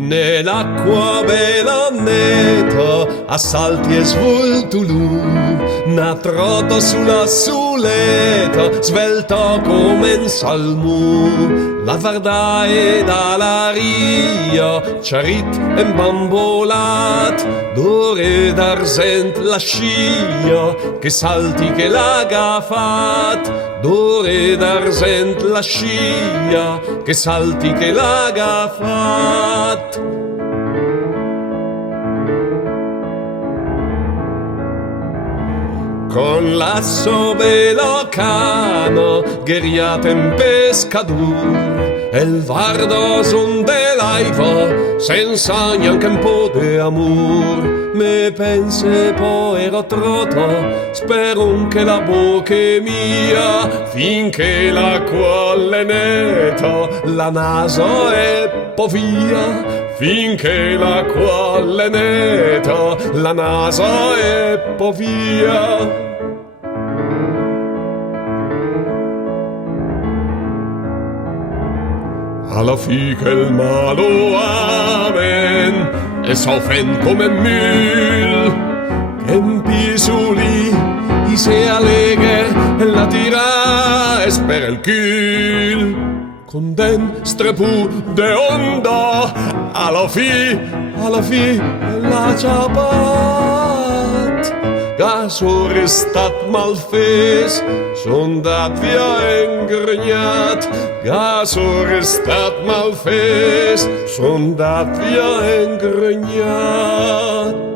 Nell'acqua bella neta, a salti e svoltulu, una trota sulla suleta, svelta come un salmo. La vardae dalla ria, ciarit e bambolat, d'ore d'arsent la scia, che salti che l'ha gafat. D'ore d'arsent la scia, che salti che l'ha gafat. Con l'asso velocano, gheriate in pescadur, e il vardo son de laiva, senza neanche un po' di amor. Me pense poi ero trota, spero che la bocca è mia, finché l'acqua è neta, la naso è povia. Finché l'acqua è neta, la naso è povia. Alla fica il malo amen, e soffren come mul, che in pisuli i se alleghe e la tira e spera il cul. Con den strepu de onda, alla fi la ciapat. Gasor è stat malfes, son dat via ingrignat. Gasor è stat malfes, son dat via ingrignat.